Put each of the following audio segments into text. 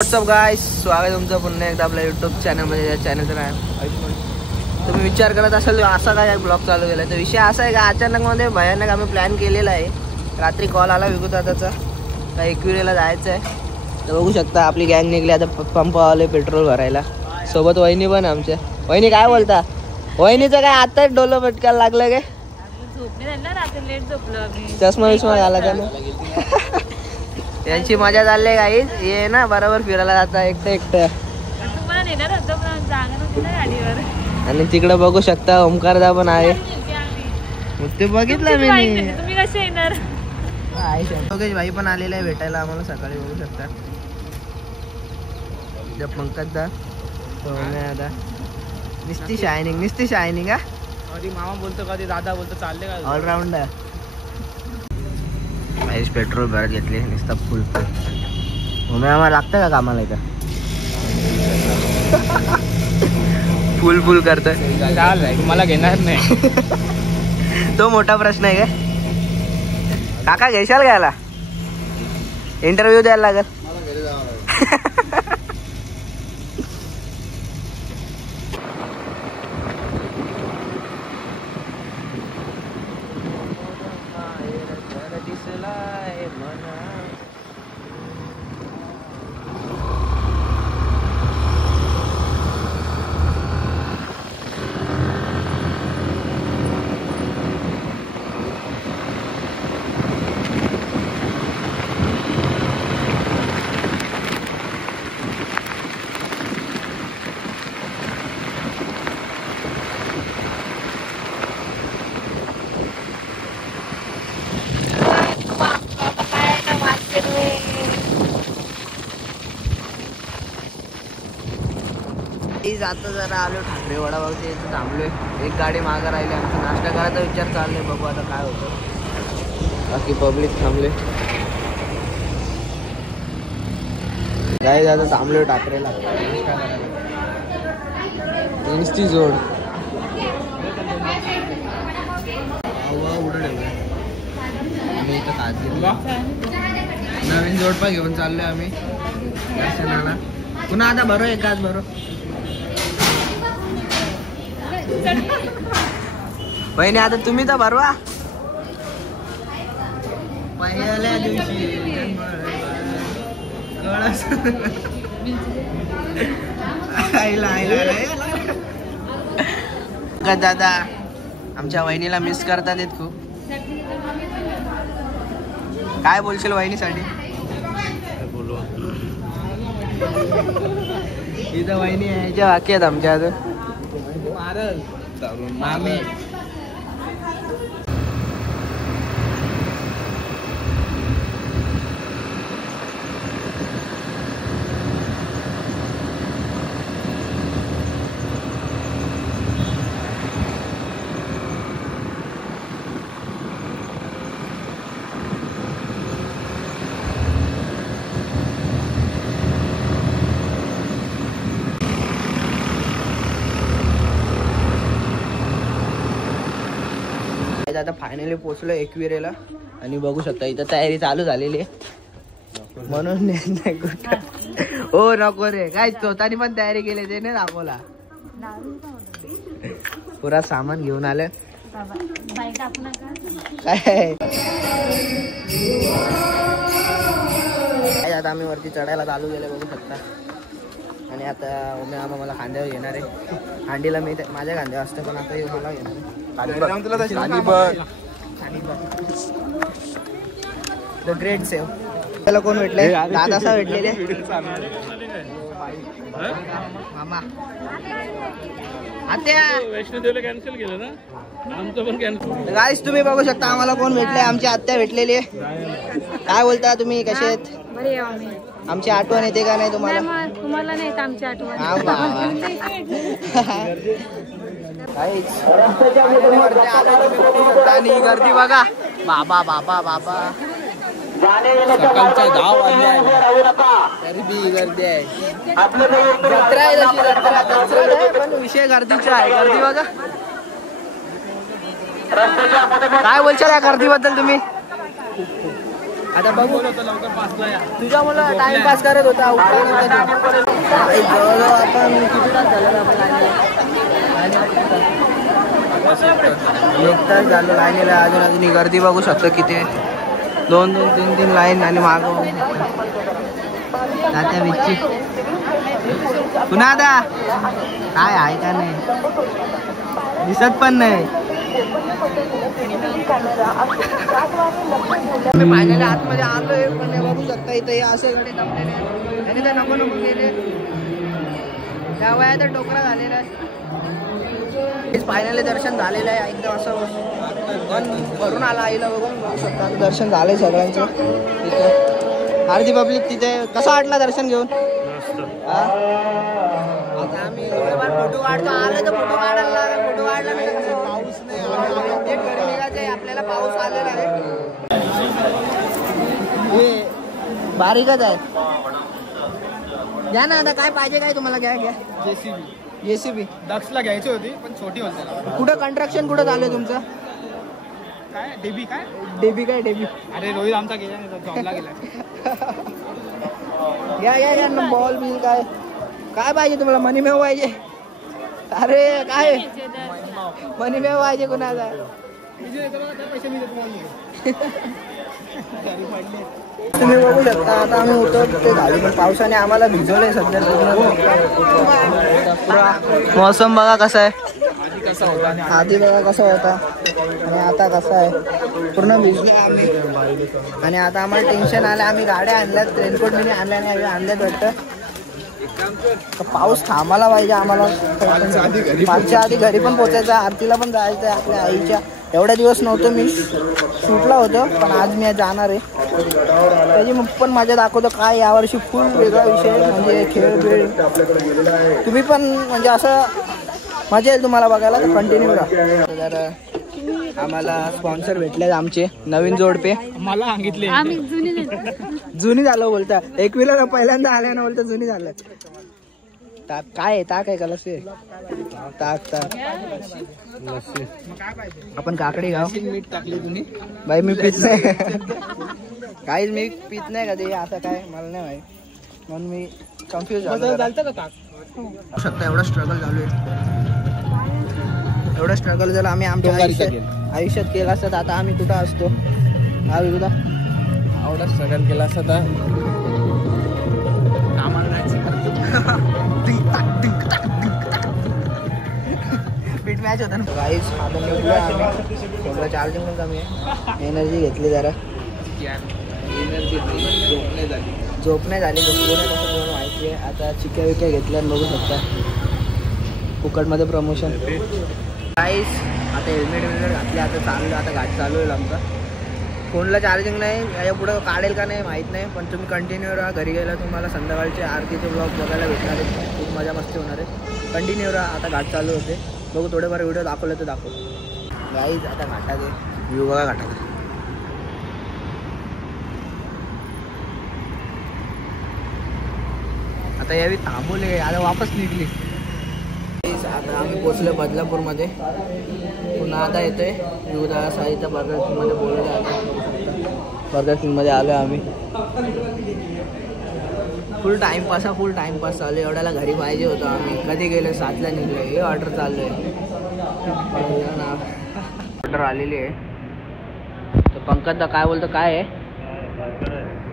WhatsApp guys, स्वागत तुमचं पुन्हा एकदा आपल्या यूट्यूब चॅनलमध्ये. या चॅनलचं नाव तुम्ही विचार करत असाल असा काय ब्लॉग चालू केला. तर विषय असा आहे का अचानक मध्ये भयानक आम्ही प्लॅन केलेला आहे. रात्री कॉल आला विकू दादाचा का एकविरेला जायचं आहे. तर बघू शकता आपली गँग निघली आता पंप आले पेट्रोल भरायला. सोबत वहिनी पण आमच्या. वहिनी काय बोलता? वहिनीचं काय आताच डोलं पटकायला लागलं काय? चष्मा विस्मा घाला का ना. त्यांची मजा चालली गाईज. ये ना बरोबर फिरायला जाता एकटं आणि तिकडे बघू शकता ओमकारदा पण आहे. ते बघितलं मी. योगेश भाई पण आलेले आहे भेटायला आम्हाला सकाळी. बघू शकता पंकज दा आता निस्ती शायनिंग हा. कधी मामा बोलतो कधी दादा बोलतो चालले का ऑलराऊंडर. महेश पेट्रोल भरत घेतले नुसतं फुल आम्हाला लागतं का कामाला इथं. फुल करतोय मला घेणार नाही. तो मोठा प्रश्न आहे का काका? घेशाल घ्यायला इंटरव्ह्यू द्यायला लागल. आता जरा आलो ठाकरे वडापावच्या इथं थांबलोय. एक गाडी मागं राहिली. आमचा नाश्ता करायचा विचार चाललोय. बघू आता काय होतं. बाकी पब्लिक थांबले काय आता थांबलोय ठाकरेला नाश्ता करायला. नुसती जोड आम्ही इथं खात नवीन जोडपा घेऊन चाललोय आम्ही दर्शनाला. पुन्हा आता बरो एकाच बरो बहिणी. आता तुम्ही तर भरवा पहिल्या दिवशी दादा आमच्या वहिनीला मिस करतात येत खूप. काय बोलशील वहिनीसाठी? इथं वहिनी यायच्या बाकी आहेत आमच्या अजून. मामी आता फायनली पोहोचलो एकविरेला. आणि बघू शकता इथं तयारी चालू झालेली आहे म्हणून हो नको रे काय स्वतःनी पण तयारी केली ते नाही दाखवला. पुरा सामान घेऊन आले काय. आता आम्ही वरती चढायला चालू केलं बघू शकता. आणि आता मी मला खांद्यावर घेणार आहे. हांडीला मी माझ्या खांद्यावर असतं पण आता मला घेणार आहे. The great save. त्याला कोण भेटले? दादा भेटलेले मामा. आत्या वैष्णोदेवीला कॅन्सल केलं ना आमचं पण कॅन्सल. गाईस तुम्ही बघू शकता आम्हाला कोण भेटले. आमची आत्या भेटलेली आहे. काय बोलता तुम्ही? कसे आहेत? आमची आठवण येते का नाही तुम्हाला? तुम्हाला नाही आमची आठवण. आणि गर्दी बघा. बाबा बाबा बाबा सकाळच्या 10 वाजले तरी बी गर्दी आहे. जत्रा आहे जशी जत्रा पण विषय गर्दीचा आहे. गर्दी बघा. काय बोलशाल या गर्दीबद्दल तुम्ही? आता बघू लवकर पाचला या. तुझ्या मुलं टाइमपास करत होता उठला नव्हता जवळजवळ आपण किती तास झालं एक तास झालं लाईनीला अजून अजून गर्दी बघू शकतो किती 2-2-3-3 लाईन आणि मागं तात्या बिच्ची पुन्हा आता काय आहे का नाही दिसत पण नाही मी फायनली आतमध्ये आलोय पण बघू शकता इथे असे गाडी जमलेले आणि ते नको नको गेले त्या वयात टोकरा झालेला आहे फायनली दर्शन झालेलं आहे एकदम असं मन भरून आला आईला बघून बघू शकता दर्शन झालंय सगळ्यांचं तिथे अर्धी पब्लिक तिथे कसं वाटलं दर्शन घेऊन आता आम्ही थोडेफार फोटो काढतो आले तर फोटो काढायला फोटो काढला नाही कसं पाऊस नाही घरी निघायचं आहे आपल्याला पाऊस आलेला आहे हे बारीकच आहे घ्या ना आता काय पाहिजे काय तुम्हाला घ्या घ्या जेसीबी दक्षला घ्यायची होती पण छोटी होती कुठं कंस्ट्रक्शन कुठं चालू आहे तुमचं काय डेबी काय डेबी अरे रोहित आमचा गेला नाही जॉबला गेला या बॉल बिल काय काय पाहिजे तुम्हाला मनी मेव पाहिजे अरे काय मनी मेव पाहिजे कुणाला तुम्ही बघू शकता आता आम्ही उतरतो झाली पण पावसाने आम्हाला भिजवलंय सध्या मौसम बघा कसा आहे आधी बघा कसा होता आणि आता कसा आहे पूर्ण भिजले आम्ही आणि आता आम्हाला टेन्शन आलं आम्ही गाड्या आणल्यात रेनकोट मी आणल्या नाही आणल्यात वाटतं पाऊस थांबायला पाहिजे आम्हाला 5च्या आधी घरी पण पोचायचं आरतीला पण जायचं आहे आपल्या आईच्या एवढ्या दिवस नव्हतं मी शूटला होतो पण आज मी जाणार आहे त्याची पण मजा दाखवतो काय यावर्षी फुल वेगळा विषय म्हणजे खेळ खेळ तुम्ही पण म्हणजे असं मजा येईल तुम्हाला बघायला तर कंटिन्यू राहा तर आम्हाला स्पॉन्सर भेटले आमचे नवीन जोडपे मला सांगितले जुनी झालं बोलता एकविला पहिल्यांदा आल्या ना बोलता जुनी झालं ताक काय आहे ताक आहे का लस्सी ताक आपण काकडी गाव मीठ टाकले तुम्ही बाई मी पित नाही काहीच मी पित नाही कधी असं काय मला नाही माहिती म्हणून मी कन्फ्युज झालो शकता एवढा स्ट्रगल चालू आहे एवढा स्ट्रगल जर आम्ही आमच्या आयुष्यात केला असता आता आम्ही कुठं असतो हा विरुद्ध एवढा स्ट्रगल केला असता तर पीट मॅच होता ना गाईस आता निघलो आम्ही थोडं चार्जिंग पण कमी आहे एनर्जी घेतली जरा झोप नाही झाली कसं माहिती आहे आता चिक्या विक्या घेतल्या बघू शकता फुकटमध्ये प्रमोशन गाईस आता हेल्मेट घातले आता चाललो आता गाडी चालू होईल आमचा फोनला चार्जिंग नाही याच्या पुढं काढेल का नाही माहीत नाही पण तुम्ही कंटिन्यू राहा घरी गेला तुम्हाला संध्याकाळचे आरतीचे ब्लॉग बघायला भेटणार आहे खूप मजा मस्ती होणार आहे कंटिन्यू राहा आता घाट चालू होते बघू थोडेफार व्हिडिओ दाखवले तर दाखव गाईज आता घाटात आहे व्ह्यू बघा घाटात आता यावी थांबवले आता वापस निघली आता आम्ही पोचलो बदलापूरमध्ये पुन्हा आता येतोय युवदा साईच्या बर्गर किंगमध्ये बोलवलं आता बर्गर किंगमध्ये आलो आम्ही फुल टाइमपास चालू एवढ्याला घरी पाहिजे होतं आम्ही कधी गेलो 7ला निघलो हे ऑर्डर चालू आहे ऑर्डर आलेली आहे तर पंकजदा काय बोलतो काय आहे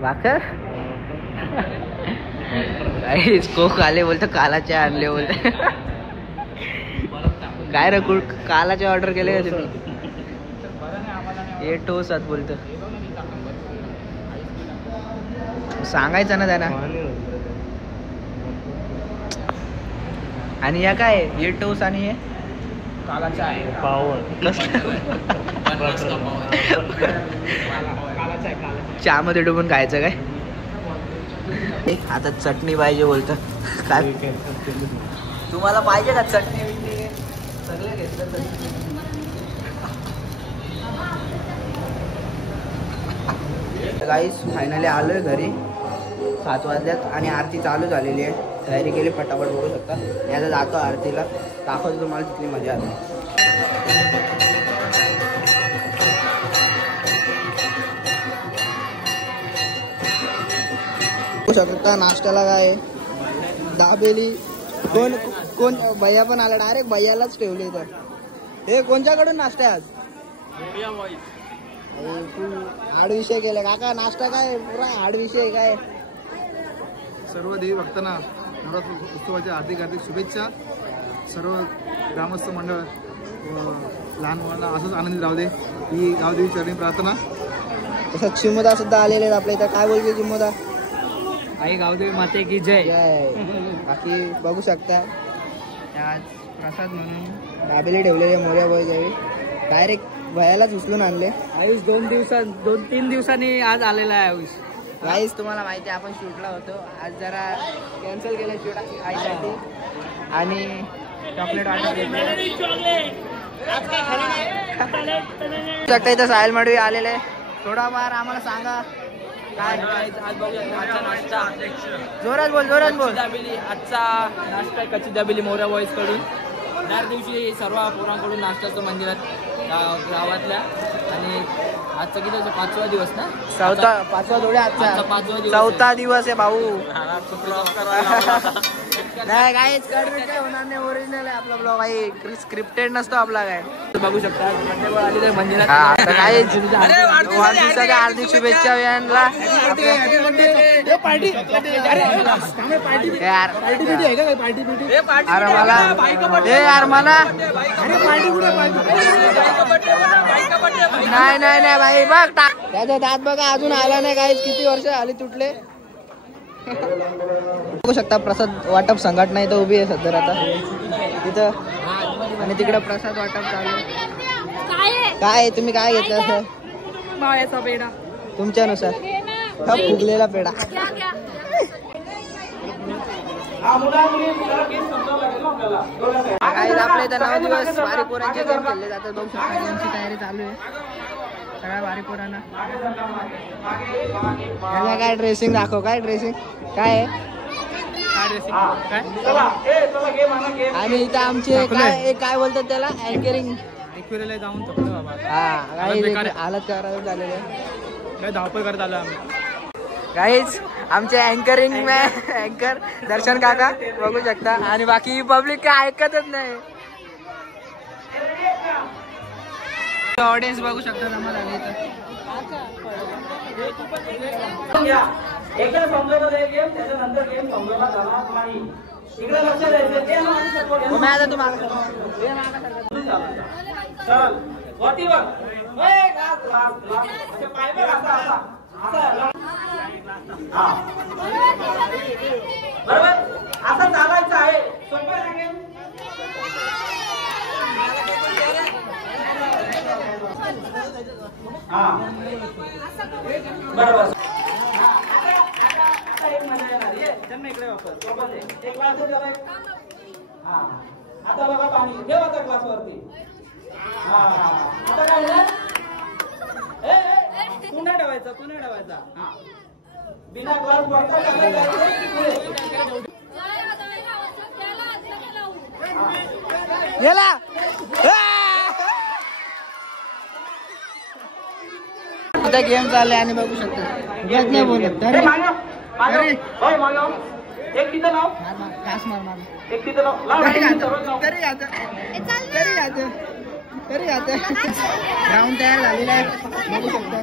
भाकर कोक आले बोलतो कालाचे आणले बोलते काय रे कालाचे ऑर्डर केले का तुम्ही हे टोसात बोलतो सांगायचं ना त्यांना आणि या काय हे टोस आणि हे कालाचा आहे चहामध्ये डुबून खायचं काय आता चटणी पाहिजे बोलतं काय तुम्हाला पाहिजे का चटणी बिटणी सगळं घेतलं गाईस फायनली आलोय घरी 7 वाजल्यात आणि आरती चालू झालेली आहे तयारी केली फटाफट बघू शकता मी आता जातो आरतीला दाखवतो तुम्हाला तिथली मजा आली शकता नाश्त्याला काय दाबेली. कोण कोण भैया पण आला, डायरेक्ट भैयालाच ठेवले इथं. हे कोणच्याकडून नाश्ता आज? तू हाड विषय केला काका. नाश्ता काय पुरा हाड विषय काय? सर्व देवी भक्तांना नवरात्र उत्सवाच्या हार्दिक हार्दिक शुभेच्छा. सर्व ग्रामस्थ मंडळ लहान मुलांना असंच आनंदी राहू दे ही गावदेवी चरणी प्रार्थना. तसं चिमोदा सुद्धा आलेले आहेत आपल्या इथं. काय बोलते चिमोदा? आई गावदेवी माते की जय. जय. बाकी बघू शकता आज प्रसाद म्हणून दाबेली ठेवलेले मोर्या बॉय जावी. डायरेक्ट भयालाच उचलून आणले. आयुष 2-3 दिवसांनी आज आलेला आहे आयुष. गाईस तुम्हाला माहिती आहे आपण शूटला होतो. आज जरा कॅन्सल केलं शूट आईसाठी आणि चॉकलेट ऑर्डर शकता. इथं साहिल मडवी आलेले. थोडाफार आम्हाला सांगा काय आज बघूया आजचा नाश्ता. जोरात बोल जोरात बोल. दाबेली आजचा नाश्ता कच्ची दाबेली मोऱ्या बॉईज कडून. दर दिवशी सर्व पोरांकडून नाश्ता असतो मंदिरात गावातल्या. आणि आजचा किती 5वा दिवस ना? 5वा थोडे आजचा 5वा दिवस 4था दिवस आहे भाऊ. नाही काहीच कडबीट काय होणार नाही. ओरिजिनल आहे आपला ब्लॉग आहे. स्क्रिप्टेड नसतो आपला काय. बघू शकता आलेले मंदिरात. आता काय वाढदिवसाच्या हार्दिक शुभेच्छा यांना. नाही नाही नाही भाई बघ त्याचा दात बघा अजून आला नाही. काय किती वर्ष आली तुटले. बघू शकता प्रसाद वाटप संघटना इथं उभी आहे सध्या आता तिथं. आणि तिकडं प्रसाद वाटप चालू आहे. काय तुम्ही काय घेतलं? माव्याचा पेढा तुमच्यानुसार हा फुगलेला पेढा. आपल्या इथं 9 दिवस वारी पोरांचे गेम खेळले जातात. बघू शकता गेमची तयारी चालू आहे सगळ्या वारी पोरांना. काय ड्रेसिंग दाखव. काय ड्रेसिंग काय आहे? आणि इथं आमचे काय बोलतात त्याला अँकरिंग जाऊन थकलो बाबा. हा हालत करायला झालेलं काय धावपळ करत आलो आम्ही. गाईज आमचे अँकरिंग अँकर दर्शन काका बघू शकता. आणि बाकी पब्लिक काय ऐकतच नाही. ऑडियन्स बघू शकता जमा झाले इथं. बरोबर असं चालायचं आहे. सोपं लागेल. बरोबर इकडे वापर. एक ग्लास आता बघा पाणी ठेव आता ग्लासवरती. आता काय पुन्हा ठेवायचा पुन्हा ठेवायचा. बिना ग्लास गेला. आता गेम चालले आणि बघू शकता घेत नाही बोलत. एक तिथं लाव. घास मार मार. एक तिथं लाव. तरी आता ग्राउंड तयार झालेला आहे बघू शकता.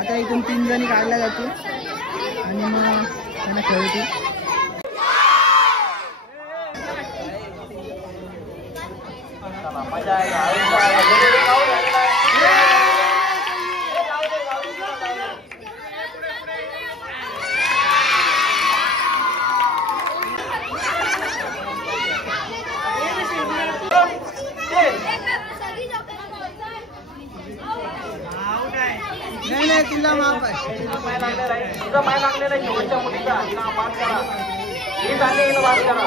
आता इथून 3 जणी काढल्या जातील आणि मग त्यांना खेळतील. नाही तुला माफ आहे. तुझा पाय लागलेला आहे शेवटच्या मुलीचा. हिला पास करा. ही झाली हिला पास करा.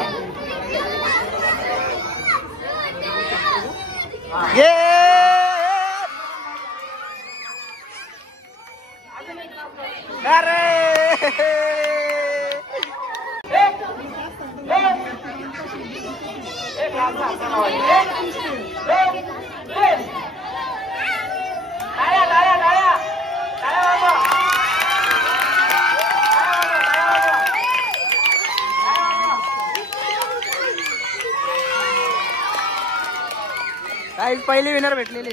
आज पहिली विनर भेटलेली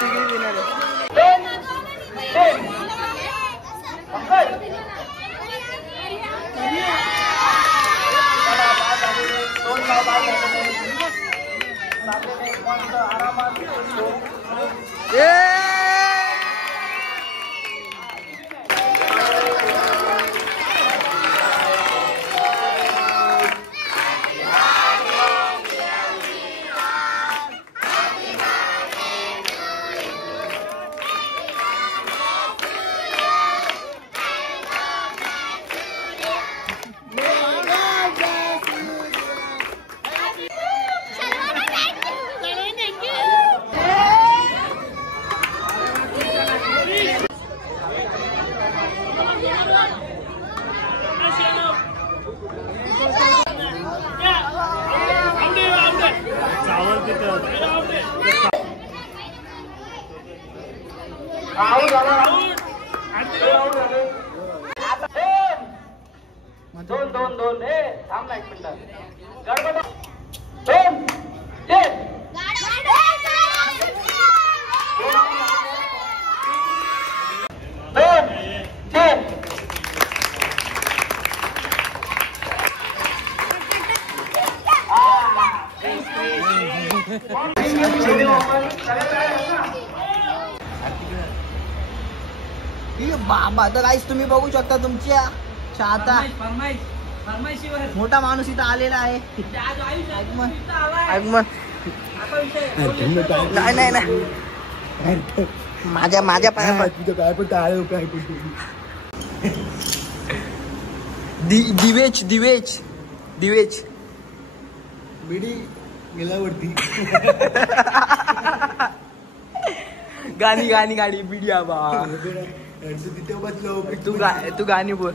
तिघी विनर दोन थांब ना एक मिनिट बाबा तर काहीच तुम्ही बघू शकता तुमच्या आता मोठा माणूस इथं आलेला आहे. नाही माझ्या पाया दिवेच बिडी गेल्यावरती गाणी बिडिया बा तिथे बसलो तू गाणी बोल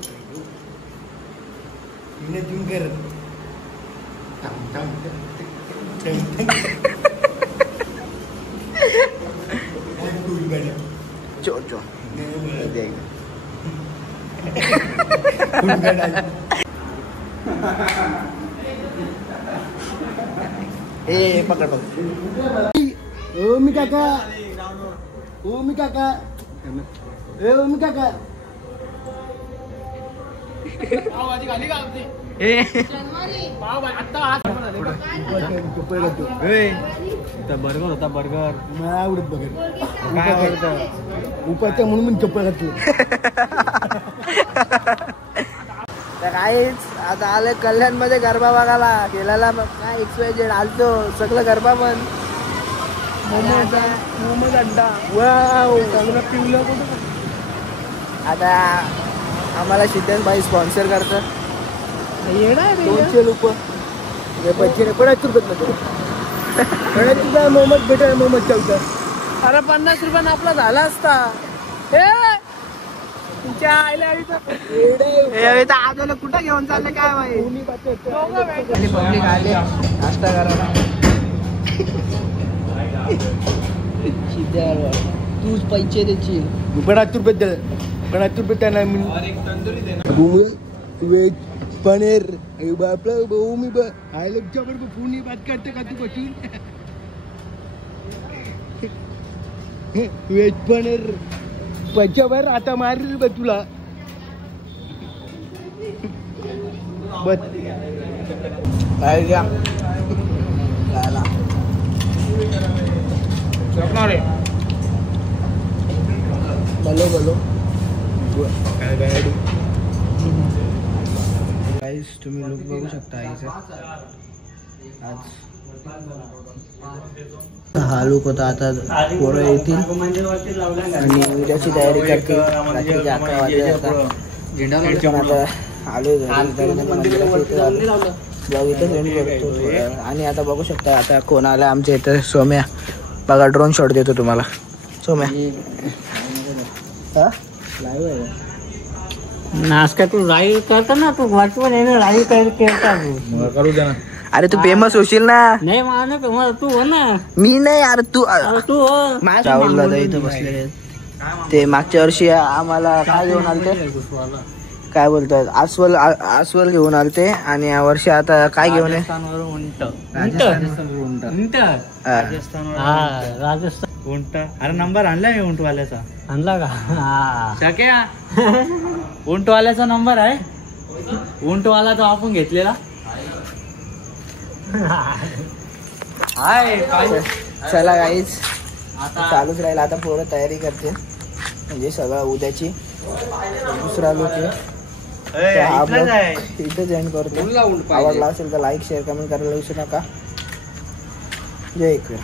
चो ए पकड ओमी काका बर्गर होता बर्गर मला आवडत बघत काय आवडतं उपाच्या म्हणून मी चप्पल घातली. तर काहीच आता आलं कल्याण मध्ये गरबा बघायला गेल्याला काय XYZ आलतो सगळं गरबा पण मोमोज अड्डा वाव सगळं पिवलं कुठं. आता आम्हाला सिद्धेश भाई स्पॉन्सर करतात 200 रुपये 50 रुपये मोमोज भेटेल मोमोज चौथं. अरे 50 रुपयानं आपला झाला असता. आजोला कुठं घेऊन चालले काय माहिती. पब्लिक आले नाश्ता करायला. तूच पैसे द्यायची 50 रुपये 50 रुपये त्यांना वेज पनीर आपलं मी फोन बात करते का तू बसून वेज पनीर पैशावर आता मारेल बघ तुला बस बोलो गाईस तुम्ही लोक बघू शकता आज हा लुक होता. आता पोरं येतील आणि उद्याची तयारी करतील. रात्रीचे 11 वाजले आता आलो आणि आता बघू शकता आता कोण आला आमच्या इथं. सोम्या बघा ड्रोन शॉट देतो तुम्हाला. सोम्या नाश्ता तू लाईव्ह करता ना तू वाटवून लाईव्ह करता करू द्या ना. अरे तू फेमस होशील ना. नाही मला तू हो ना. मी नाही यार तू तू राहुल दादा इथं बसलेले. ते मागच्या वर्षी आम्हाला काय घेऊन आलते काय बोलतात अस्वल घेऊन आलते आणि या वर्षी आता काय घेऊन आहे उंट. अरे नंबर आणला मी उंटवाल्याचा. आणला का? शक्या उंटवाल्याचा नंबर आहे. उंटवाला तो आपण घेतलेला. हाय चला गाईच आता चालूच राहील. आता पोरं तयारी करते म्हणजे सगळं उद्याची. दुसरा लोक हा ब्लॉग इथं जॉईन करतो. आवडला असेल तर लाईक शेअर कमेंट करायला विसरू नका. जय एकवीर.